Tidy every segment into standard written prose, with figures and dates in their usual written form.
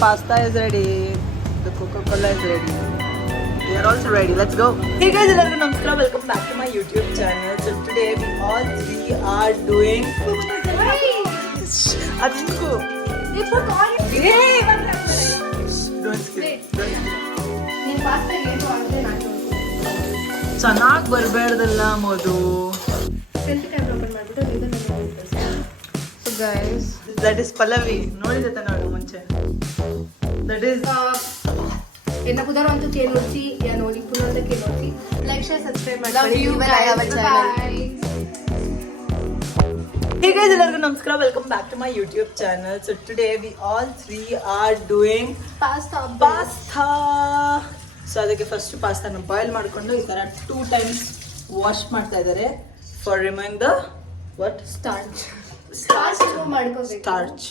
pasta is ready. The Coca-Cola is ready. We are also ready. Let's go. Hey guys, everyone, namaskar. Welcome back to my YouTube channel. So today we all three are doing. Adinku. They put all your. Hey, what happened? Don't skip. Don't skip. ನೀನ್ pasta ಏನು ಆಗದೆ ನಾನು ಚೆನ್ನಾಗಿ ಬರಬೇಡ್ದಲ್ಲ ಮಧು. Selfie camera open ಮಾಡ್ಬಿಟ್ಟು ಇದನ್ನ so guys That is Pallavi. ನೋಡಿದೆ ತಾನೆ ಅವಳು ಮುಂಚೆ. That is ಎನ್ನ ಕುದಾರು ಅಂತ ಕೇಳೋಚಿ ಯಾ ನೋಡಿ ಪುನಃ ಅಂತ ಕೇಳೋಚಿ ಲೈಕ್ ಶೇರ್ ಸಬ್ಸ್ಕ್ರೈಬ್ ಮಾಡಿ Love you guys. Bye Hey guys, everyone, namaskar. Welcome back to my YouTube channel. So today we all three are doing pasta pasta. So ಅದಕ್ಕೆ ಫಸ್ಟ್ ಪಾಸ್ತಾನ ಬಾಯ್ಲ್ ಮಾಡ್ಕೊಂಡು ಈ ತರ 2 times ವಾಶ್ ಮಾಡ್ತಾ ಇದ್ದಾರೆ for removing the what starch starch ಮಾಡ್ಕೋಬೇಕು starch.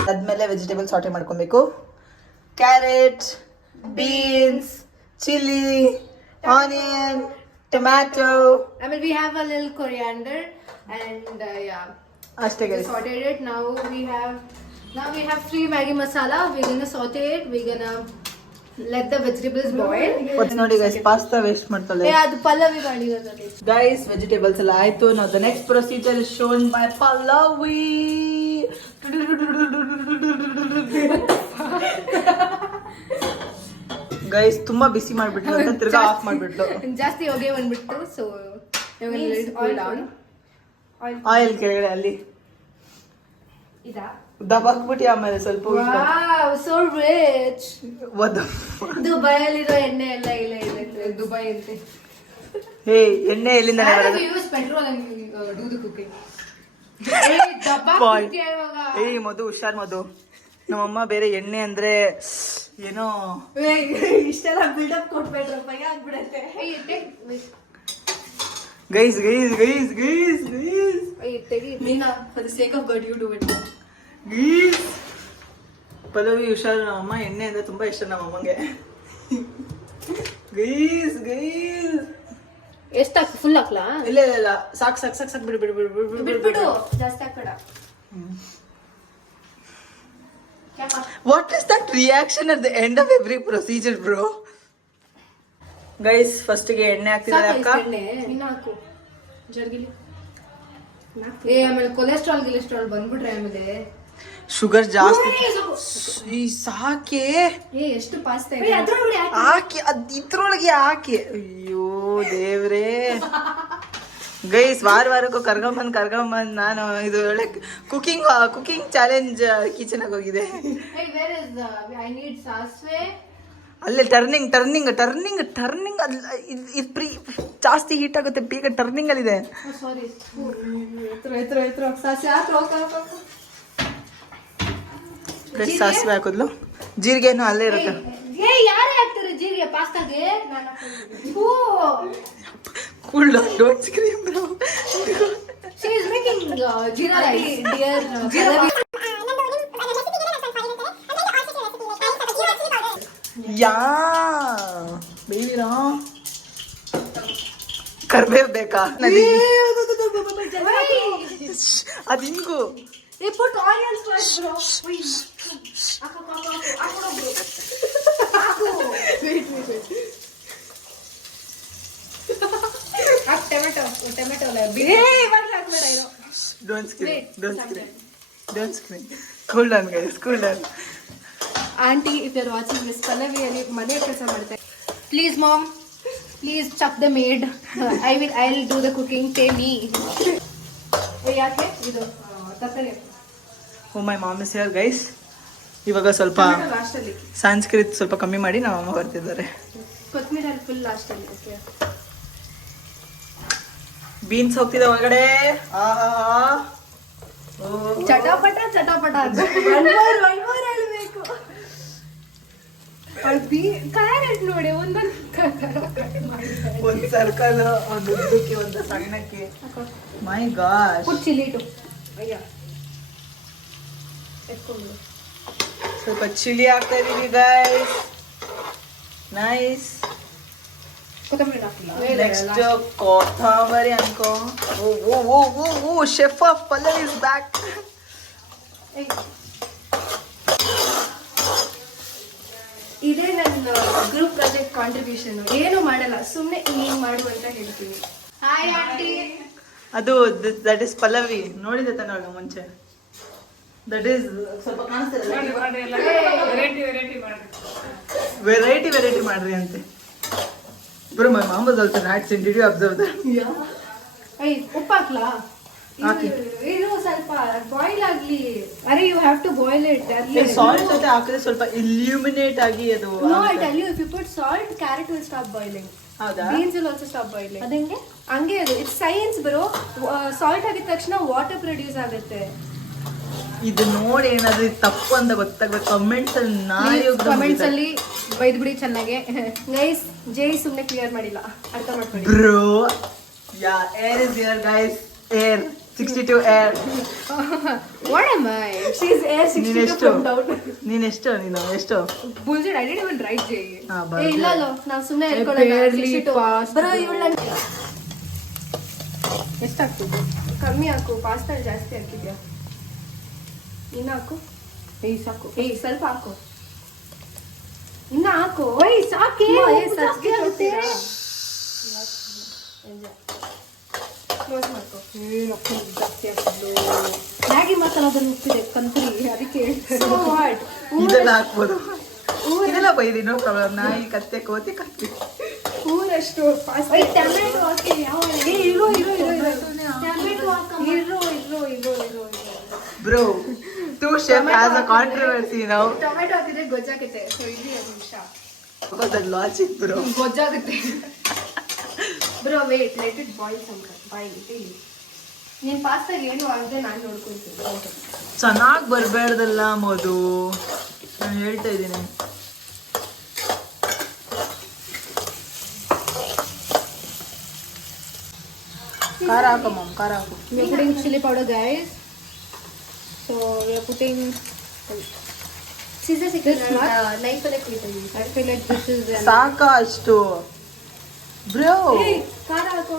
ಅದಾದ್ಮೇಲೆ vegetable ಸಾಟೆ ಮಾಡ್ಕೊಬೇಕು. Carrot, beans, chilli, onion, tomato. ಆಮೇಲೆ we have a little coriander and yeah ಅಷ್ಟೇ we guys. sorted it. Now we have free Maggi masala. We're gonna saute it. We're gonna let the vegetables boil. ನೋಡಿ guys, pasta waste ಮಾಡ್ತಾಳೆ. ಅದು ಪಲ್ಲವಿ ಮಾಡಿರೋದು. Guys, vegetables ಎಲ್ಲ ಆಯ್ತು. Now the next procedure is shown by Pallavi. Guys, ತುಂಬಾ ಬಿಸಿ ಮಾಡ್ಬಿಟ್ಲು ಅಂತ ತಿರ್ಗಾ of ಮಾಡ್ಬಿಟ್ಲು. ಜಾಸ್ತಿ ಹೊಗೆ ಬಂದ್ಬಿಟ್ಟು ಸೊ ಆಯಿಲ್ ಡೌನ್ ಆಯಿಲ್ ಕೆಳಗಡೆ ಅಲ್ಲಿ ಇದಾ ದಬಾಕ್ಬಿಟ್ಟು ಆಮೇಲೆ ಸ್ವಲ್ಪ ವಾವ್ ಸೋ ರಿಚ್. ಒದ. ದುಬೈಯಲ್ಲಿರೋ ಎಣ್ಣೆ ಎಲ್ಲ ಇಲ್ಲ ಇದೆ ದುಬೈ ಅಂತೆ. ಹೇ, ಎಣ್ಣೆ ಎಲ್ಲಿಂದ ಬರೋದು? Use petrol and do the cooking. ಏ ಮಧು, ಹುಷಾರ್ ಮಧು. ನಮ್ಮಮ್ಮ ಬೇರೆ ಎಣ್ಣೆ ಅಂದ್ರೆ ಏನೋ ಇಷ್ಟೆಲ್ಲ ಬಿಲ್ಡಪ್ ಕೊಟ್ಬಿಟ್ರಪ್ಪ ಆಗ್ಬಿಡತ್ತೆ. Guys guys guys guys guys ತೆಗಿ for the sake of God you do it. Guys Pallavi ಹುಷಾರು. ನಮ್ಮಮ್ಮ ಎಣ್ಣೆ ಅಂದ್ರೆ ತುಂಬಾ ಇಷ್ಟ ನಮ್ಮಮ್ಮಗೆ. ಗೈಸ್ ಗೈಸ್ ಎಷ್ಟು ಹಾಕಿ ಫುಲ್ ಹಾಕ್ಲಾ? ಇಲ್ಲ ಇಲ್ಲ ಇಲ್ಲ, ಸಾಕು ಸಾಕು ಸಾಕು ಸಾಕು, ಬಿಡು ಬಿಡು ಬಿಡು ಬಿಡು ಬಿಡು ಬಿಟ್ಬಿಡು, ಜಾಸ್ತಿ ಹಾಕ್ಬೇಡ. What is that reaction at the end of every procedure, bro? Guys, first ಗೆ ಎಣ್ಣೆ ಹಾಕ್ತಿದ್ದಾರೆ ಅಕ್ಕ. ಇನ್ನು ಹಾಕು ಜರ್ಗಿಲಿ. ಆಮೇಲೆ ಕೊಲೆಸ್ಟ್ರಾಲ್ ಬಂದ್ಬಿಟ್ರೆ ಆಮೇಲೆ ಶುಗರ್ ಜಾಸ್ತಿ. ಈ ಸಾಕೆ ಎಷ್ಟು ಪಾಸ್ತಾ ಇದೆ ಹಾಕಿ, ಇದ್ರೊಳಗೆ ಹಾಕಿ. ಅಯ್ಯೋ ದೇವ್ರೇ. ಗೈಸ್, ವಾರಕ್ಕೂ ಕರ್ಕೊಂಬಂದ್ ನಾನು ಇದು ಒಳ್ಳೆ ಕುಕಿಂಗ್ ಚಾಲೆಂಜ್ ಕಿಚನ್ ಆಗಿ ಹೋಗಿದೆ. ಅಲ್ಲೇ ಟರ್ನಿಂಗ್ ಜಾಸ್ತಿ ಹೀಟ್ ಆಗುತ್ತೆ, ಬೇಗ ಟರ್ನಿಂಗ್ ಅಲ್ಲಿದೆ. ಸಾಸಿವೆ ಹಾಕಿದ್ಲು, ಜೀರಿಗೆನೂ ಅಲ್ಲೇ ಇರುತ್ತೆ. ಯಾರೇ ಹಾಕ್ತಾರೆ ಜೀರಿಗೆ ಪಾಸ್ತಾಗೆ? Cool down, don't scream, bro. She is making jeera rice, dear Pallavi. Yeah, baby, no. ಕರ್ಬೇವ್ ಬೇಕಾ? ಅದಿಂಗು. They put onions first, bro. Wait. Tomato Don't scream. Cool down, guys. Cool down. Aunty, if you are watching miss Pallavi ಅಲ್ಲಿ ಮನೆ ಕೆಲಸ ಮಾಡ್ತಾರೆ. Please mom, please chuck the maid. I will do the cooking. Pay me. ಯಾಕೆ ಇದು ತರಕಾರಿ? Oh my mom is here guys. ಇವಾಗ ಸ್ವಲ್ಪ ಸಂಸ್ಕೃತ್ ಸ್ವಲ್ಪ ಕಮ್ಮಿ ಮಾಡಿ ನಮ್ಮ ಅಮ್ಮ ಬರ್ತಿದ್ದಾರೆ. ಕೊತ್ತಂಬರಿ ಅಲ್ಲಿ ಫುಲ್ ಲಾಸ್ಟಲ್ಲಿ. ಓಕೆ, ಬೀನ್ಸ್ ಹೋಗ್ತಿದೆ ಒಳಗಡೆ. ಚಟಾಪಟ ಅಂತ ಹೇಳ್ಬೇಕು. ಕ್ಯಾರೆಟ್ ನೋಡಿ, ಒಂದು ಸರ್ಕಲ್, ಒಂದು ಉದ್ದಕ್ಕೆ, ಒಂದು ಸಣ್ಣಕ್ಕೆ. ಮೈ ಗಾಶ್. ಚಿಲ್ಲಿ ಇಟ್ಟು ಎತ್ಕೊಂಡು ಸ್ವಲ್ಪ ಚಿಲ್ಲಿ ಹಾಕ್ತಾ ಇದೀವಿ ಗೈಸ್. ನೈಸ್. ನೆಕ್ಸ್ಟ್ ಕೊತ್ತಂಬರಿ ಅನ್ಕೋ. Oh chef of Pallavi is back. ಇದೇ ನನ್ನ ಗ್ರೂಪ್ ಪ್ರಾಜೆಕ್ಟ್ ಕಾಂಟ್ರಿಬ್ಯೂಷನ್. ಏನು ಮಾಡಲ್ಲ, ಸುಮ್ಮನೆ ಹಿಂಗ್ ಮಾಡು ಅಂತ ಹೇಳ್ತೀನಿ. Hi aunty. ಅದು ದಟ್ ಇಸ್ ಪಲ್ಲವಿ. ನೋಡಿದೆ ತಾನೆ ಅವಳು ಮುಂಚೆ. ದಟ್ ಈಸ್ ಸ್ವಲ್ಪ ಕಾಣಿಸ್ತಿಲ್ಲ. ವೆರೈಟಿ ಮಾಡ್ರಿ ಅಂತೆ. Bro my mom was also not seen. Did you observe that? ಉಪ್ಪು ಹಾಕ್ಲಾ? ಹಾಕಿ. ಇದು ಸ್ವಲ್ಪ ಬಾಯ್ಲ್ ಆಗ್ಲಿ. ಅರೆ you have to boil it. Salt ಜೊತೆ ಹಾಕಿದ್ರೆ ಸ್ವಲ್ಪ ಇಲ್ಯೂಮಿನೇಟ್ ಆಗಿ ಅದು. No, I tell you, if you put salt, carrot will stop boiling. ಹೌದಾ? Beans will also stop boiling. ಅದಂಗೆ ಹಂಗೆ ಅದು. It's science bro. ಸಾಲ್ಟ್ ಹಾಕಿದ ತಕ್ಷಣ ವಾಟರ್ ಪ್ರೊಡ್ಯೂಸ್ ಆಗುತ್ತೆ. ಇದು ನೋಡಿ ಏನಾದ್ರೂ ತಪ್ಪು ಅಂತ ಗೊತ್ತಾಗ್ಬೇಕು. ಕಮೆಂಟ್ಸ್ ಅಲ್ಲಿ ಕಮೆಂಟ್ಸ್ ಅಲ್ಲಿ ಬೈದ್ ಬಿಡಿ ಚೆನ್ನಾಗೆ. ಗೈಸ್ ಜೈ ಸುಮ್ನೆ ಕ್ಲಿಯರ್ ಮಾಡಿಲ್ಲ, ಅರ್ಥ ಮಾಡ್ಕೊಳ್ಳಿ. Bro yeah air is here guys. Air 62 air. What am I? She's air 62 from down. ನೀನು ಎಷ್ಟು? Bullshit, I didn't even write J. ಬರ್ದಿಲ್ಲ. ಇಲ್ಲ ಅಲ್ಲೋ, ನಾವು ಸುಮ್ಮನೆ ಹೇಳ್ಕೊಳ್ಳೋಣ. 62. ಬ್ರೋ ಇವಳ ಎಷ್ಟು ಹಾಕ್ತಿದ್ದೆ? ಕಮ್ಮಿ ಹಾಕು. ಪಾಸ್ತಾ ಜಾಸ್ತಿ ಹಾಕಿದ್ಯಾ? ಇನ್ನು ಹಾಕು. ಸಾಕು. ಸ್ವಲ್ಪ ಹಾಕು. ಇನ್ನು ಹಾಕು. ಸಾಕೆ. ಕ್ಲೋಸ್ ಮಾಡ್ಕೊ. ಮ್ಯಾಗಿ ಮಸಾಲದಲ್ಲಿ ಉಪ್ಪಿದೆ ಕಂತ್ರಿ, ಅದಕ್ಕೆ ಇದೆಲ್ಲ ಹಾಕ್ಬೋದು. ಇದೆಲ್ಲ ಬೈದಿ, ನೋ ಪ್ರಾಬ್ಲಮ್. ನಾಯಿ, ಕತ್ತೆ, ಕೋತಿ, ಕತ್ತಿ. ಊರಷ್ಟು ಟೊಮೆಟೊ ಹಾಕಿ. ಇರೋ bro to chef has a controversy now. Tomato ಹಾಕಿದ್ರೆ ಗೊಜ್ಜಾಗುತ್ತೆ. ಸೊ ಇಲ್ಲಿ ಒಂದು ನಿಮಿಷ. That logic bro. ಗೊಜ್ಜಾಗುತ್ತೆ bro. Wait, let it boil some. Boil ನೀನ್ ಪಾಸ್ತಾಗ ಏನು ಆಗದೆ ನಾನು ನೋಡ್ಕೊಂತೀನಿ. ಚೆನ್ನಾಗಿ ಬರಬೇಡ್ದಲ್ಲ ಮೋದು, ನಾನು ಹೇಳ್ತಾ ಇದ್ದೀನಿ. ಖಾರ ಹಾಕು ಮಮ್, ಖಾರ ಹಾಕು. We are putting chili powder, guys. So we are putting scissors. Knife alle clip. I feel like this is ಸಾಕಾ ಅಷ್ಟು ಬ್ರೋ? ಖಾರ ಹಾಕು.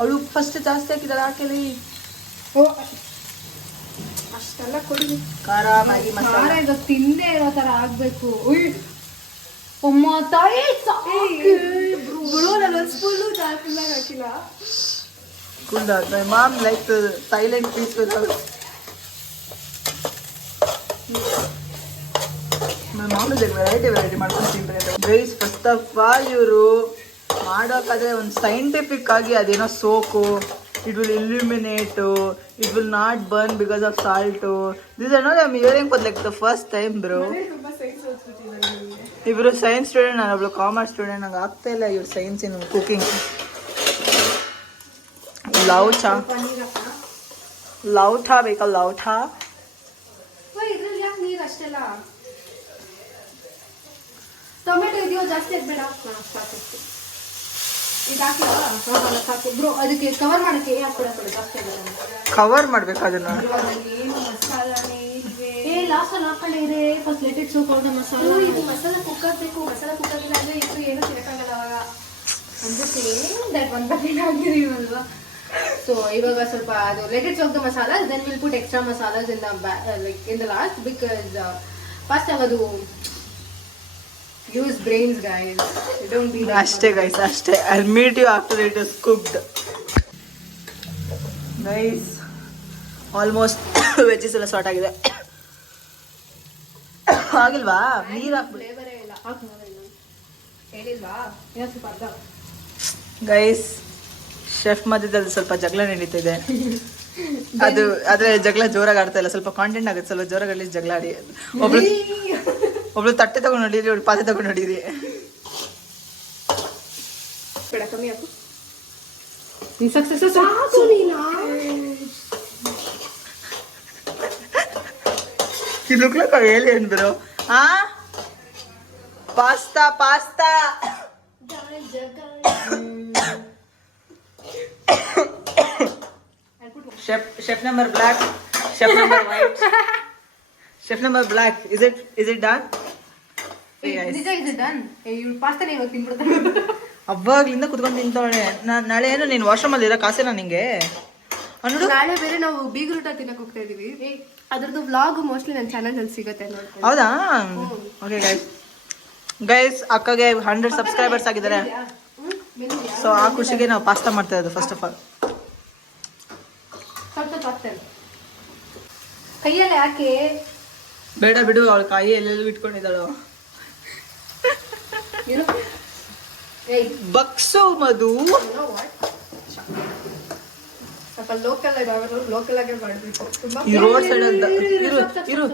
ಅವಳು ಫಸ್ಟ್ ಜಾಸ್ತಿ ಹಾಕಿದಾಳೆ, ಹಾಕಲಿ. ಅಷ್ಟೆಲ್ಲ ಕೊಡಿ. ಖಾರ, ಮ್ಯಾಗಿ ಮಸಾಲ. ಖಾರ ಇವಾಗ ತಿಂದೇ ಇರೋ ತರ ಆಗ್ಬೇಕು. ಅಮ್ಮ ತಾಯಿ ಬ್ರೋ, ನಾನು ಒಂದು ಸ್ಪೂನು ಜಾಸ್ತಿ ಹಾಕಿಲ್ಲ. Cool that. My mom likes the silent peaceful house. My mom is like variety ಮಾಡ್ಕೊಂಡು ತಿಂತಾರೆ. Guys, first of all ಇವರು ಮಾಡೋಕ್ಕಾದ್ರೆ ಒಂದು ಸೈಂಟಿಫಿಕ್ ಆಗಿ ಅದೇನೋ soak, it will illuminate, it will not burn because of salt. These are not I'm hearing for like the first time bro. ಇವರು science student, ನಾನು ಒಬ್ಳು commerce student. ನಂಗೆ ಆಗ್ತಾ ಇಲ್ಲ ಇವ್ರು ಸೈನ್ಸ್ ಇನ್ ಕುಕಿಂಗ್. ಲೌಠ ಬೇಕಾ? ಲೌಠ ಇದ್ರಲ್ಲಿ ಯಾಕೆ ನೀರು ಅಷ್ಟೆಲ್ಲ? ಟೊಮೆಟೊ ಇದೆಯೋ ಜಾಸ್ತಿ ಹಾಕ್ಬೇಡ. ಸಾಕು. ಇದು ಹಾಕಿ ಸಾಕು ಬ್ರೋ. ಅದಕ್ಕೆ ಕವರ್ ಮಾಡಕ್ಕೆ ಹಾಕ್ಬೇಡ ಜಾಸ್ತಿ ಆಗಲ್ಲ. ಕವರ್ ಮಾಡ್ಬೇಕು ಅದನ್ನ. ಏನು ಮಸಾಲಾನೇ ಲಾಸ್ಟ್ ಅಲ್ಲಿ ಹಾಕೊಂಡೆ ಇದೆ. First let it soak out the masala. ಇದು ಮಸಾಲ ಕುಕ್ ಆಗಬೇಕು. ಮಸಾಲ ಕುಕ್ ಆಗಿಲ್ಲ ಅಂದ್ರೆ ಇದು ಏನು ತಿನ್ನಕ್ಕಾಗಲ್ಲ ಅವಾಗ. ಅಂದ್ರೆ ಸೇಮ್ ದಟ್ ಒನ್ ಬಕೆಟ್ ಹಾಕಿದೀವಲ್ವಾ. ಸೊ ಇವಾಗ ಸ್ವಲ್ಪ ಅದು let it soak the masala. Then will put extra masalas in the like in the last, because first ಅದು use brains guys. Don't be ಅಷ್ಟೇ ಗೈಸ್, ಅಷ್ಟೇ. I'll meet you after it is cooked. Guys almost veggies ಎಲ್ಲ sort ಆಗಿದೆ. ಆಗಿಲ್ವಾ? ನೀರು ಹಾಕ್ಬಿಡಿ. ಫ್ಲೇವರೇ ಇಲ್ಲ. ಹಾಕಿ ಹೇಳಿಲ್ವಾ? ಏನೋ ಸ್ವಲ್ಪ ಅರ್ಧ. ಗೈಸ್ ಶೆಫ್ ಮಧ್ಯದಲ್ಲಿ ಸ್ವಲ್ಪ ಜಗಳ ನಡೀತಿದೆ. ಅದು ಆದ್ರೆ ಜಗಳ ಜೋರಾಗಿ ಆಡ್ತಾ ಇಲ್ಲ, ಸ್ವಲ್ಪ ಕಾಂಟೆಂಟ್ ಆಗುತ್ತೆ. ಸ್ವಲ್ಪ ಜೋರಾಗಿ ಜಗಳ ಆಡಿ. ಒಬ್ಳು ತಟ್ಟೆ ತಗೊಂಡು ನೋಡಿದ್ರಿ, ಒಬ್ಳು ಪಾತ್ರೆ ತಗೊಂಡು ನೋಡಿದ್ರಿ. ಬೇಡ, ಕಮ್ಮಿ ಹಾಕು. You look like an alien, bro. Huh? Pasta. Chef number black. Chef number white. Chef number black. Is it done? Hey guys. Is it done? You pasta ne ಇವತ್ತು ತಿನ್ಬಿಡ್ತಾನೆ. ಅವಾಗ್ಲಿಂದ ಕುತ್ಕೊಂಡು ತಿಂತವಳೆ. ನಾಳೆ ಏನು ನೀನು ವಾಶ್ರೂಮ್ ಅಲ್ಲಿ ಇರೋ ಕಾಸೇನಾ ನಿಂಗೆ? ನಾಳೆ ಬೇರೆ ನಾವು ಬೀಗ್ರೂಟ ತಿನ್ನಕ್ ಹೋಗ್ತಾ ಇದೀವಿ. ಅದ್ರದ್ದು ವ್ಲಾಗ್ ಮೋಸ್ಟ್ಲಿ ನನ್ನ ಚಾನಲ್ ಅಲ್ಲಿ ಸಿಗುತ್ತೆ ನೋಡ್ಕೊಂಡು. ಹೌದಾ? ಓಕೆ ಗೈಸ್, ಗೈಸ್ ಅಕ್ಕಗೆ 100 ಸಬ್ಸ್ಕ್ರೈಬರ್ಸ್ ಆಗಿದ್ದಾರೆ. ಸೊ ಆ ಖುಷಿಗೆ ನಾವು ಪಾಸ್ತಾ ಮಾಡ್ತಾ ಇರೋದು ಫಸ್ಟ್ ಆಫ್ ಆಲ್. ಕೈಯಲ್ಲಿ ಯಾಕೆ? ಬೇಡ ಬಿಡು, ಅವಳ ಕಾಯಿ ಎಲ್ಲೆಲ್ಲೂ ಇಟ್ಕೊಂಡಿದ್ದಾಳು. ಬಕ್ಸು ಮಧು. ಸ್ವಲ್ಪ ಲೋಕಲ್ ಆಗಿ ಮಾಡಬೇಕು. ಈ ರೋಡ್ ಸೈಡ್ ಅಂತ ಇರು.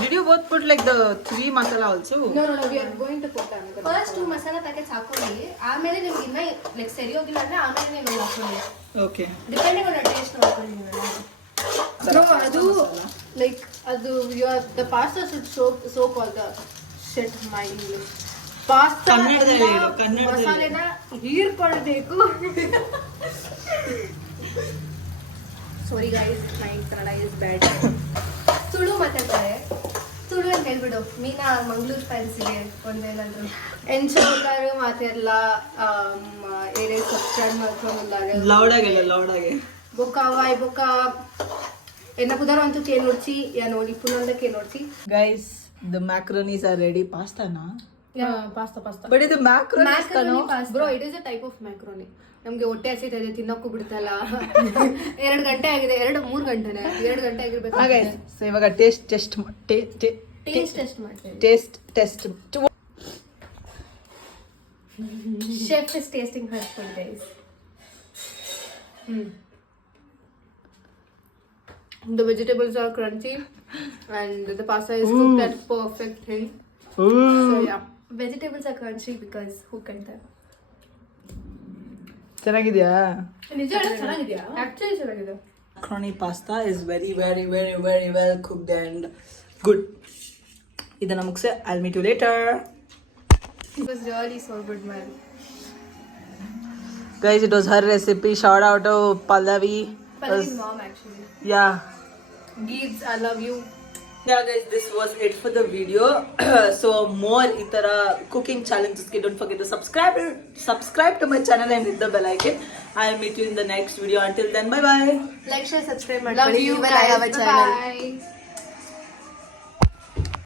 Did you both put like the 3 masala also? No, we are going to put them. First 2 masala packets ಹಾಕೊಳ್ಳಿ, ಆಮೇಲೆ ನಿಮ್ಗೆ ಇನ್ನ ಲೈಕ್ ಸರಿ ಹೋಗಿಲ್ಲ ಅಂದ್ರೆ ಆಮೇಲೆ ನೀವು ಹಾಕೊಳ್ಳಿ. Okay. Depending on the taste ಹಾಕೊಳ್ಳಿ ನೀವು. No, ಅದು like ಅದು the pasta should soak all the shit my English. Pasta ಕನ್ನಡದಲ್ಲಿ ಮಸಾಲೆನ ಹೀರ್ಕೊಳ್ಬೇಕು. Sorry guys, my Kannada is bad. Tulu ಮಾತಾಡ್ತಾರೆ, ತುಳು ಅಂತ ಹೇಳ್ಬಿಡು. ಮೀನಾ ಮಂಗ್ಳೂರ್ ಫ್ಯಾನ್ಸಿಗೆ ಒಂದೇನಾದ್ರು ಎಂಚೋಕಾರು ಮಾತಿರಲ್ಲ ಏನೇ ಸಬ್ಸ್ಕ್ರೈಬ್ ಮಾಡ್ಕೊಂಡು ಲೌಡಾಗೆ ಬೊಕ್ಕಾವಾಯ್ ಬೊಕ್ಕ ಎನ್ನ ಪುದರ ಅಂತೂ ಕೇಳಿ ನೋಡ್ಸಿ ಯಾ ನೋಡಿ ಪುನೊಂದಕ್ಕೆ ನೋಡ್ಸಿ. Guys the macaronis are ready. ಪಾಸ್ತಾನಾ? ಪಾಸ್ತಾ ಬಟ್ ಇದು macaroni bro, it is a type of macaroni. ನಮ್ಗೆ ಹೊಟ್ಟೆ ಹಸಿತಾ ಇದೆ, ತಿನ್ನಕ್ಕೂ ಬಿಡ್ತಲ್ಲ. 2 ಗಂಟೆ ಆಗಿದೆ, 3 ಗಂಟೆನೆ 2 ಗಂಟೆ ಆಗಿರ್ಬೇಕು. ಸೊ ಇವಾಗ ಟೇಸ್ಟ್ ಮಾಡ್ತೇವೆ. Taste Chef is tasting her food, guys. The vegetables are crunchy and the pasta is cooked at perfect thing. So yeah, vegetables are crunchy because who can tell? ಚೆನ್ನಾಗಿದ್ಯಾ? ನಿಜ ಚೆನ್ನಾಗಿದ್ಯಾ? Actually ಚೆನ್ನಾಗಿದೆ. Macaroni pasta is very well cooked and good. ಇದನ್ನ ಮುಗಿಸಿ I'll meet you later. It was really so good, man. Guys, it was her recipe. Shout out to Pallavi. Pallavi's mom, actually. Yeah. Geets, I love you. Yeah guys, this was it for the video. So more itara cooking challenges ke don't forget to subscribe to my channel and hit the bell icon. I'll meet you in the next video. Until then, bye bye. Like, share, subscribe. Love you guys. Bye.